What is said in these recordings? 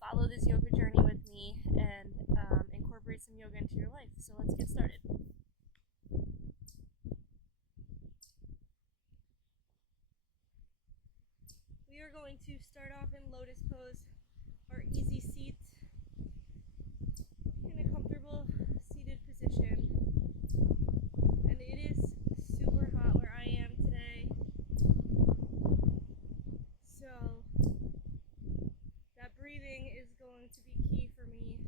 follow this yoga journey with me and incorporate some yoga into your life. So let's get started. We are going to start off in lotus pose, our easy seat, in a comfortable seated position. And it is super hot where I am today. So that breathing is going to be key for me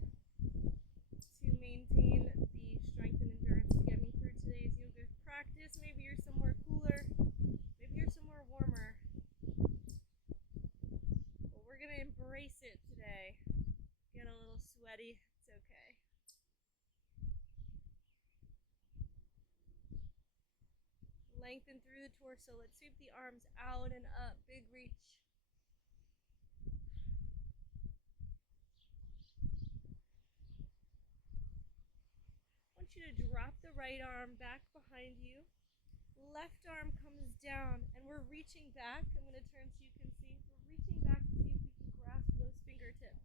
to maintain the strength and endurance to get me through today's yoga practice. Maybe you're somewhere cooler, maybe you're somewhere warmer. But we're gonna embrace it today. Get a little sweaty, it's okay. Lengthen through the torso. Let's sweep the arms out and up. Big reach. I want you to drop the right arm back behind you. Left arm comes down and we're reaching back. I'm going to turn so you can see. We're reaching back to see if we can grasp those fingertips.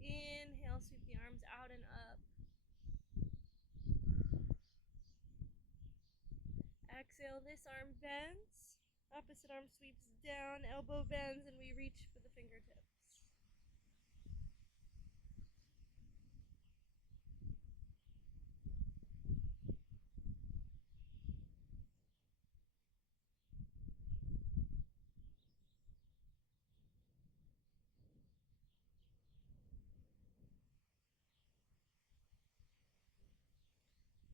Inhale, sweep the arms out and up. Exhale, this arm bends. Opposite arm sweeps down, elbow bends, and we reach for the fingertips.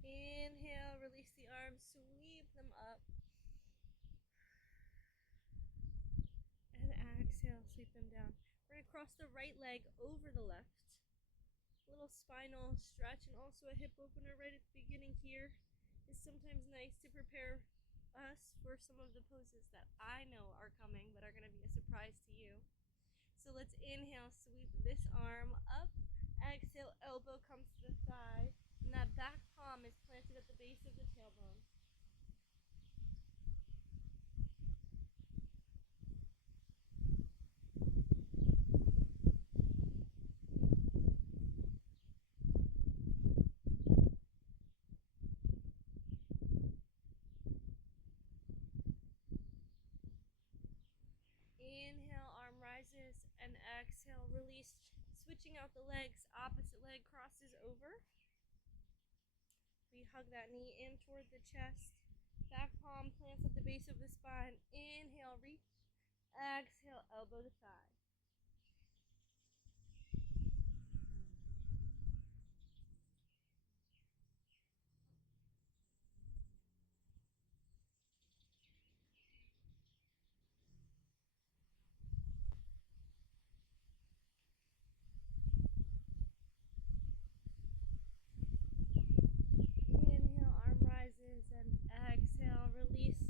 Inhale, release the arms, sweep them up. And exhale, sweep them down. We're going to cross the right leg over the left. A little spinal stretch and also a hip opener right at the beginning here is sometimes nice to prepare us for some of the poses that I know are coming but are going to be a surprise to you. So let's inhale, sweep this arm up. Exhale, elbow comes to the thigh. And that back palm is planted at the base of the tailbone. Inhale, arm rises, and exhale, release. Switching out the legs, opposite leg crosses over. We hug that knee in toward the chest. Back palm plants at the base of the spine. Inhale, reach. Exhale, elbow to thigh. Inhale, arm rises, and exhale, release.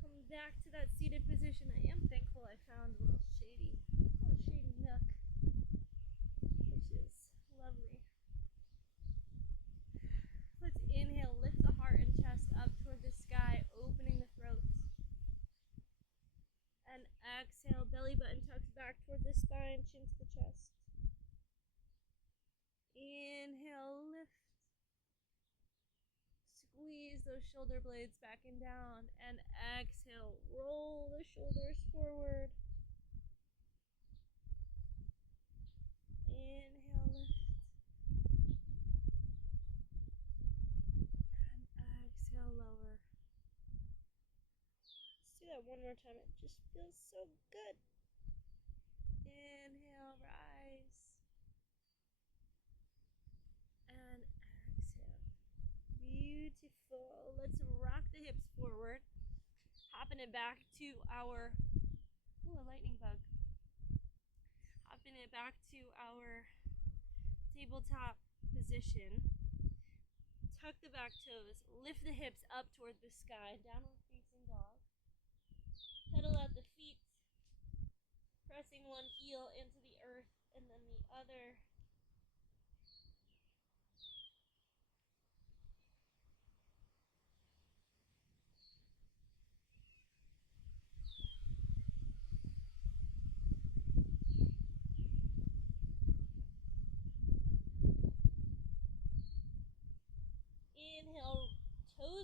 Come back to that seated position. I am thankful I found a little shady nook, which is lovely. Let's inhale, lift the heart and chest up toward the sky, opening the throat. And exhale, belly button tucks back toward the spine, chin to the chest. Inhale, lift. Squeeze those shoulder blades back and down. And exhale, roll the shoulders forward. Inhale, lift. And exhale, lower. Let's do that one more time. It just feels so good. Inhale, rise. And exhale. Beautiful. Let's rock the hips forward. Hopping it back to our, a lightning bug. Hopping it back to our tabletop position. Tuck the back toes. Lift the hips up toward the sky. Downward facing dog. Pedal out the feet. Pressing one heel into the earth and then the other.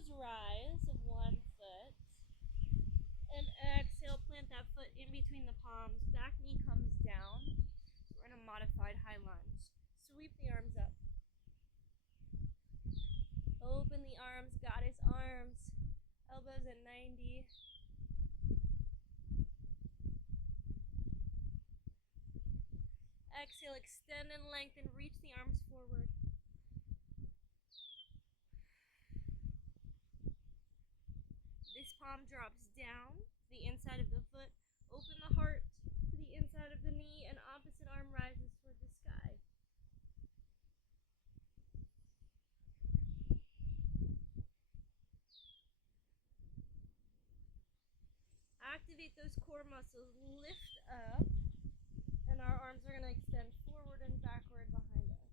toes rise of one foot. And exhale, plant that foot in between the palms. Back knee comes down. We're in a modified high lunge. Sweep the arms up. Open the arms, goddess arms. Elbows at 90. Exhale, extend and lengthen. Reach the arms forward. This palm drops down to the inside of the foot. Open the heart to the inside of the knee, and opposite arm rises toward the sky. Activate those core muscles. Lift up, and our arms are going to extend forward and backward behind us.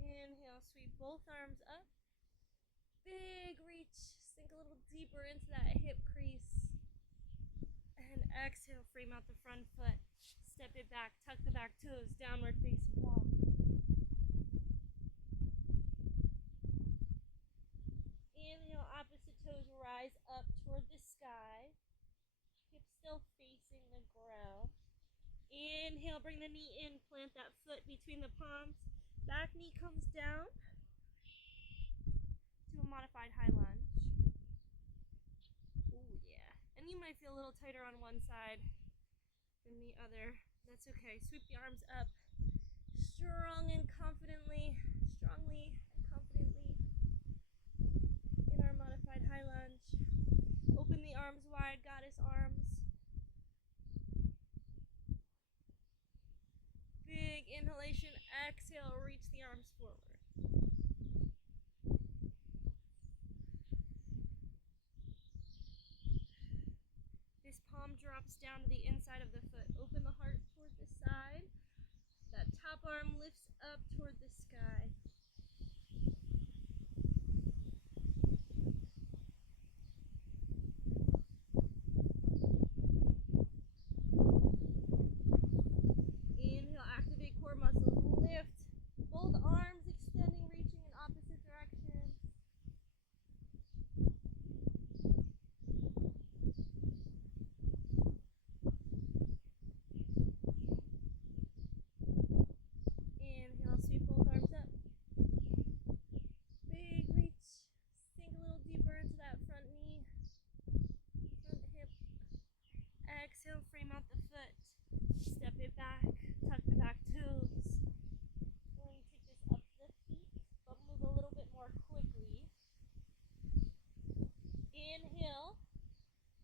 Inhale, sweep both arms up. Big reach, sink a little deeper into that hip crease. And exhale, frame out the front foot. Step it back, tuck the back toes, downward facing dog. Inhale, opposite toes rise up toward the sky. Hips still facing the ground. Inhale, bring the knee in, plant that foot between the palms. Back knee comes down to a modified high lunge. Ooh, yeah. And you might feel a little tighter on one side than the other. That's okay. Sweep the arms up. Strongly and confidently in our modified high lunge. Open the arms wide, goddess arms. Big inhalation, exhale, reach the arms forward. This palm drops down to the inside of the foot. Open the heart toward the side. That top arm lifts up toward the sky. Inhale, activate core muscles. Lift. Both arms extending, reaching in opposite directions. Inhale, sweep both arms up. Big reach. Sink a little deeper into that front knee, front hip. Exhale, frame out the foot. Step it back, tuck the back toes. We're going to take this up to the feet, but move a little bit more quickly. Inhale,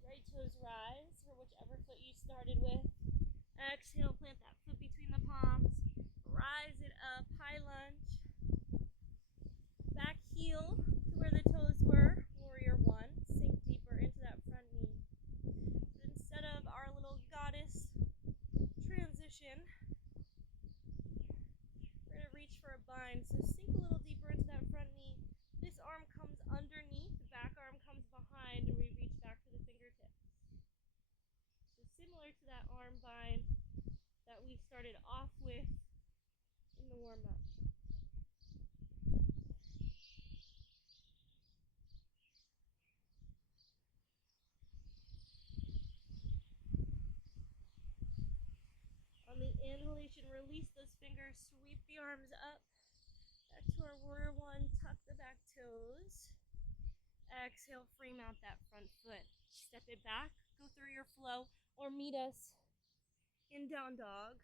right toes rise for whichever foot you started with. Exhale, plant that foot between the palms. Rise it up, high lunge. Back heel to where the toes were, warrior one. Sink deeper into that front knee. But instead of our little goddess transition, we're going to reach for a bind. So sink a little deeper into that front knee. This arm comes underneath, the back arm comes behind, and we reach back to the fingertips. So similar to that arm bind that we started off with in the warm-up. On the inhalation, release those fingers, sweep the arms up, back to our warrior one, tuck the back toes. Exhale, frame out that front foot. Step it back, go through your flow, or meet us in down dog.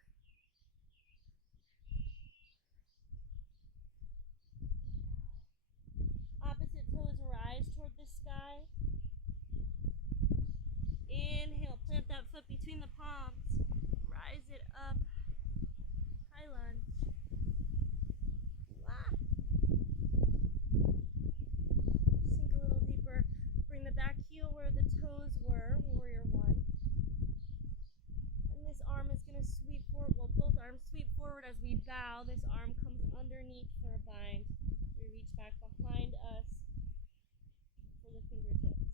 Opposite toes rise toward the sky. Inhale, plant that foot between the palms. Rise it up. High lunge. Sink a little deeper. Bring the back heel where the toes were, warrior one. And this arm is going to sweep forward. Well, both arms sweep forward as we bow. This arm comes underneath for a bind. We reach back behind us for the fingertips.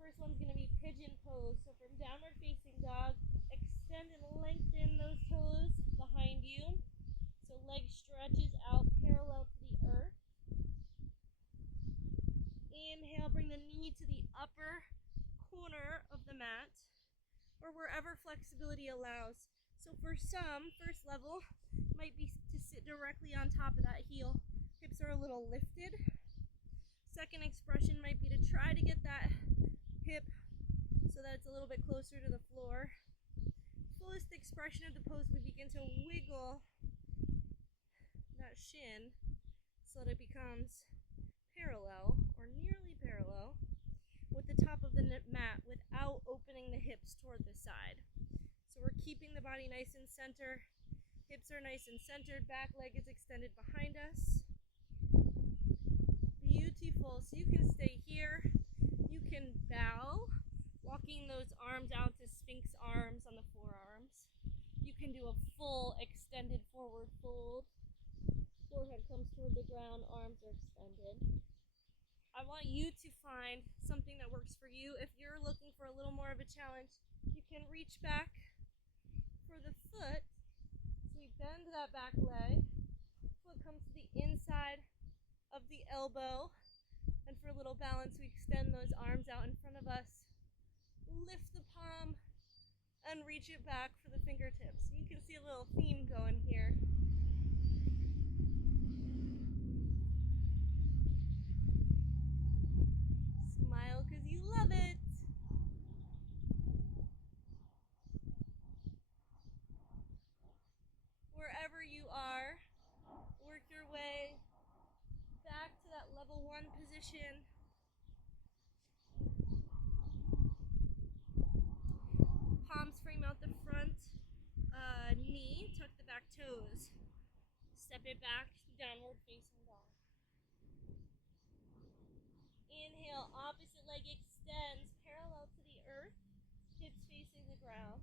first one's going to be pigeon pose. So from downward facing dog, extend and lengthen those toes behind you. So leg stretches out parallel to the earth. Inhale, bring the knee to the upper corner of the mat or wherever flexibility allows. So for some, first level might be to sit directly on top of that heel. Hips are a little lifted. Second expression might be to try to get that hip so that it's a little bit closer to the floor. Fullest expression of the pose, we begin to wiggle that shin so that it becomes parallel or nearly parallel with the top of the mat without opening the hips toward the side. So we're keeping the body nice and center. Hips are nice and centered. Back leg is extended behind us. Beautiful. So you can stay here. You can bow, walking those arms out to Sphinx arms on the forearms. You can do a full extended forward fold. Forehead comes toward the ground, arms are extended. I want you to find something that works for you. If you're looking for a little more of a challenge, you can reach back for the foot. So we bend that back leg. Foot comes to the inside of the elbow. And for a little balance, we extend those arms out in front of us. Lift the palm and reach it back for the fingertips. You can see a little theme going here. Smile because you love it. Wherever you are, work your way back to that level 1 position. Palms frame out the front knee, tuck the back toes. Step it back, downward facing dog. Inhale, opposite leg extends parallel to the earth, hips facing the ground.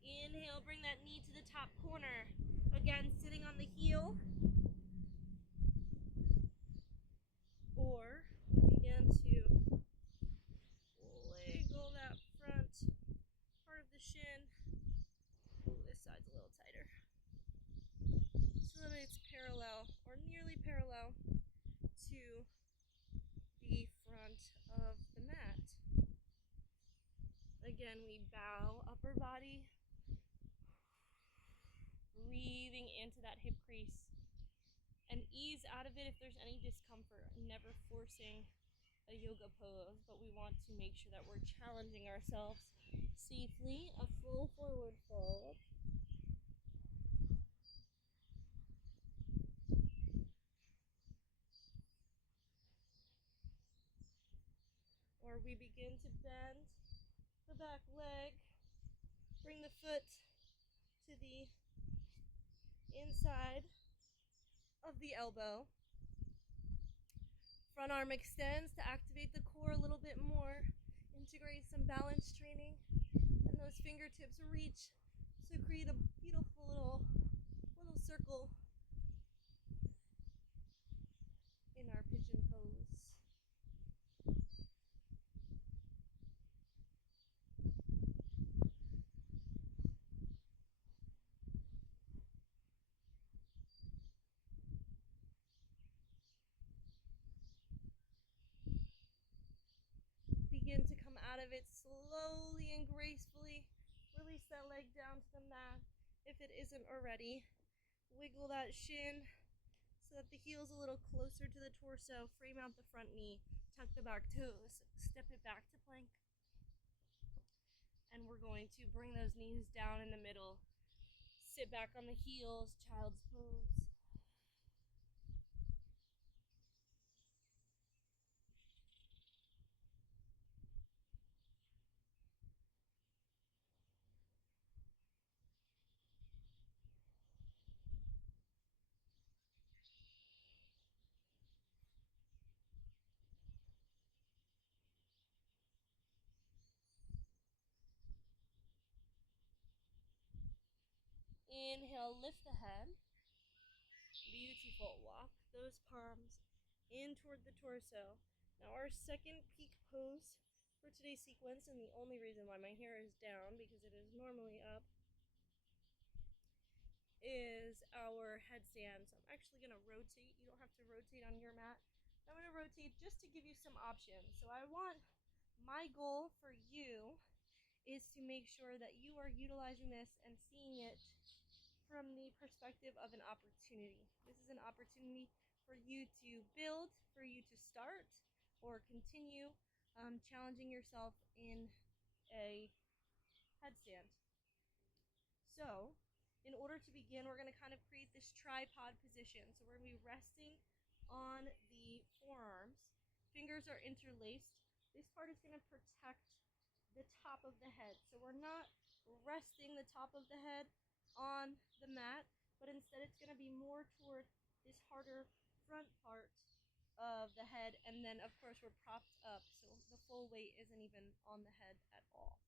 Inhale, bring that knee to the top corner. Again, sitting on the heel. Or we begin to wiggle that front part of the shin. Ooh, this side's a little tighter. So that it's parallel or nearly parallel to the front of the mat. Again, we bow upper body, breathing into that hip crease, and ease out of it if there's any discomfort. Never forcing a yoga pose, but we want to make sure that we're challenging ourselves safely. A full forward fold. Or we begin to bend the back leg, bring the foot to the inside of the elbow. Front arm extends to activate the core a little bit more, integrate some balance training, and those fingertips reach to create a beautiful little circle in our pigeon pose. Begin to come out of it slowly and gracefully. Release that leg down to the mat if it isn't already. Wiggle that shin so that the heel's a little closer to the torso. Frame out the front knee. Tuck the back toes. Step it back to plank. And we're going to bring those knees down in the middle. Sit back on the heels, child's pose. Inhale, lift the head. Beautiful. Walk those palms in toward the torso. Now our second peak pose for today's sequence, and the only reason why my hair is down because it is normally up, is our headstand. So I'm actually going to rotate. You don't have to rotate on your mat. I'm going to rotate just to give you some options. So my goal for you is to make sure that you are utilizing this and seeing it from the perspective of an opportunity. This is an opportunity for you to build, for you to start or continue challenging yourself in a headstand. So, in order to begin, we're going to kind of create this tripod position. So we're going to be resting on the forearms. Fingers are interlaced. This part is going to protect the top of the head. So we're not resting the top of the head on the mat, but instead it's going to be more toward this harder front part of the head, and then of course we're propped up, so the full weight isn't even on the head at all.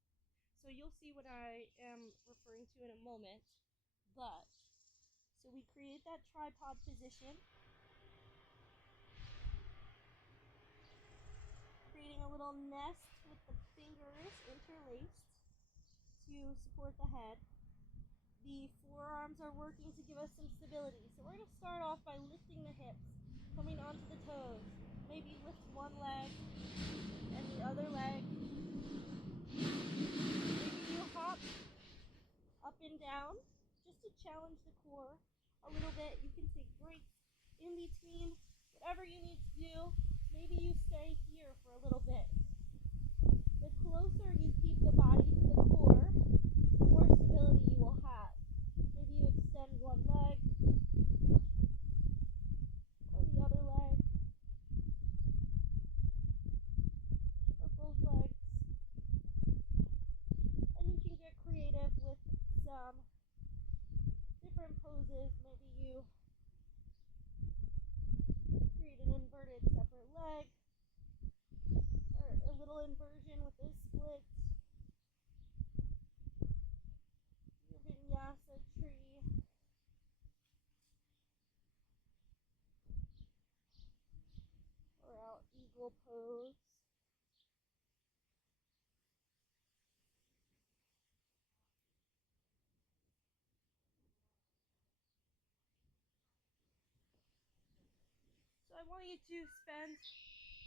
So you'll see what I am referring to in a moment. But, so we create that tripod position, creating a little nest with the fingers interlaced to support the head. The forearms are working to give us some stability. So we're going to start off by lifting the hips, coming onto the toes. Maybe lift one leg and the other leg. Maybe you hop up and down just to challenge the core a little bit. You can take breaks in between, whatever you need to do. Maybe you stay here for a little bit. The closer you keep the body to the core, the more stability you will have. Maybe you extend one leg or the other leg, or both legs. And you can get creative with some different poses. Maybe you create an inverted separate leg, or a little inversion with a split. Your vinyasa tree. Or out eagle pose. So I want you to spend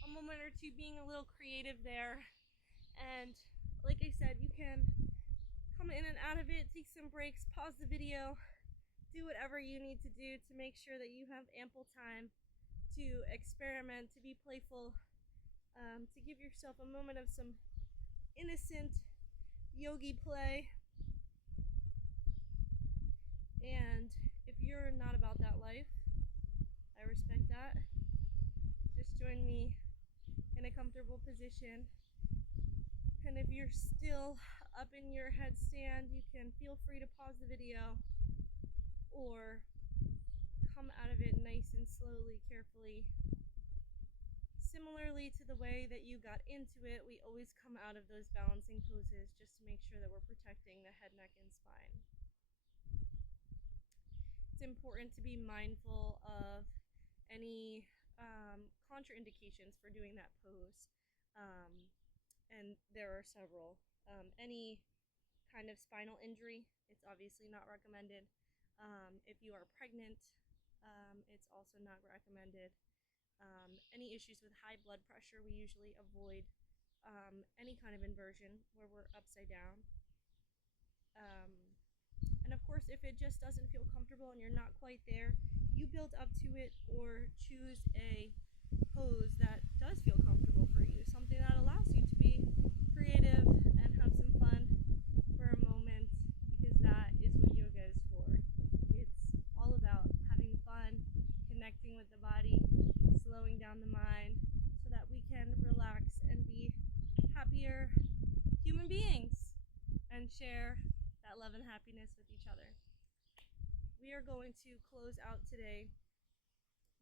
a moment or two being a little creative there. And like I said, you can come in and out of it, take some breaks, pause the video, do whatever you need to do to make sure that you have ample time to experiment, to be playful, to give yourself a moment of some innocent yogi play. And if you're not about that life, I respect that. Just join me in a comfortable position. And if you're still up in your headstand, you can feel free to pause the video or come out of it nice and slowly, carefully. Similarly to the way that you got into it, we always come out of those balancing poses just to make sure that we're protecting the head, neck, and spine. It's important to be mindful of any contraindications for doing that pose. And there are several. Any kind of spinal injury, it's obviously not recommended. If you are pregnant, it's also not recommended. Any issues with high blood pressure, we usually avoid any kind of inversion where we're upside down. And of course, if it just doesn't feel comfortable and you're not quite there, you build up to it or choose a pose that does feel comfortable for you, something that allows you to be creative and have some fun for a moment, because that is what yoga is for. It's all about having fun, connecting with the body, slowing down the mind so that we can relax and be happier human beings and share that love and happiness with each other. We are going to close out today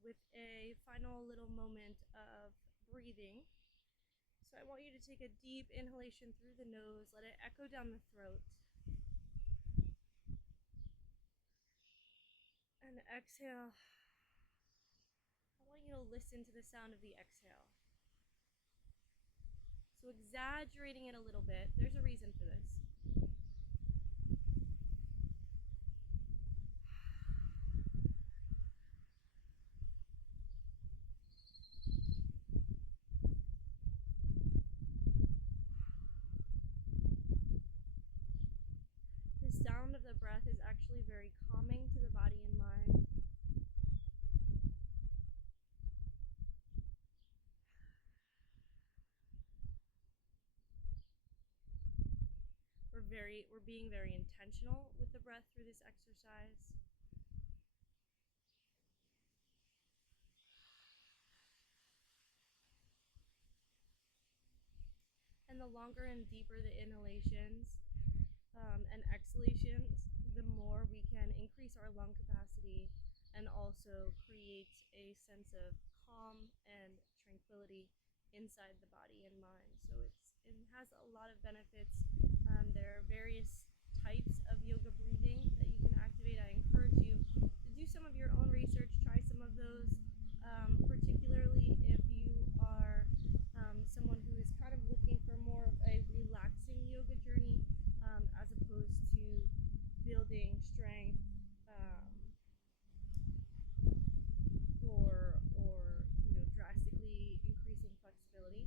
with a final little moment of breathing. So I want you to take a deep inhalation through the nose, let it echo down the throat, and exhale. I want you to listen to the sound of the exhale. So exaggerating it a little bit. There's a reason for this. The sound of the breath is actually very calming to the body and mind. We're being very intentional with the breath through this exercise. And the longer and deeper the inhalations and exhalations, the more we can increase our lung capacity and also create a sense of calm and tranquility inside the body and mind. So it has a lot of benefits. There are various types of yoga breathing that you can activate. I encourage you to do some of your own research, try some of those, particularly if you are someone who is kind of looking for more of a relaxing yoga journey, as opposed to building strength, or drastically increasing flexibility.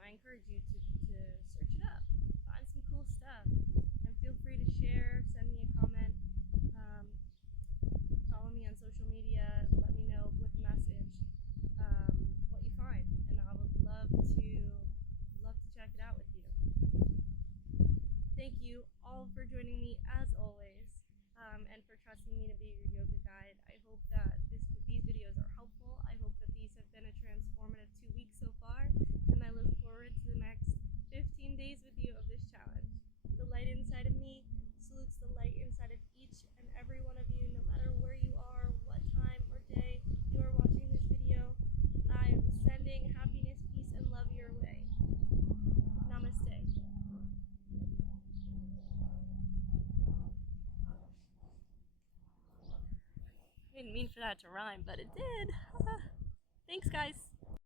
I encourage you to search it up, find some cool stuff, and feel free to share, send me a comment, follow me on social media, let me know with a message what you find, and I would love to check it out with you. Thank you all for joining me as always, and for trusting me to be your yoga guide. I hope that these videos are helpful. I hope that these have been a transformative 2 weeks so far, and I look forward to the next 15 days with you of this challenge. The light inside of me salutes the light inside of each and every one of you, no matter where you are, what time or day you are watching this video. I'm sending happiness, peace, and love your way. Namaste. I didn't mean for that to rhyme, but it did. Thanks, guys.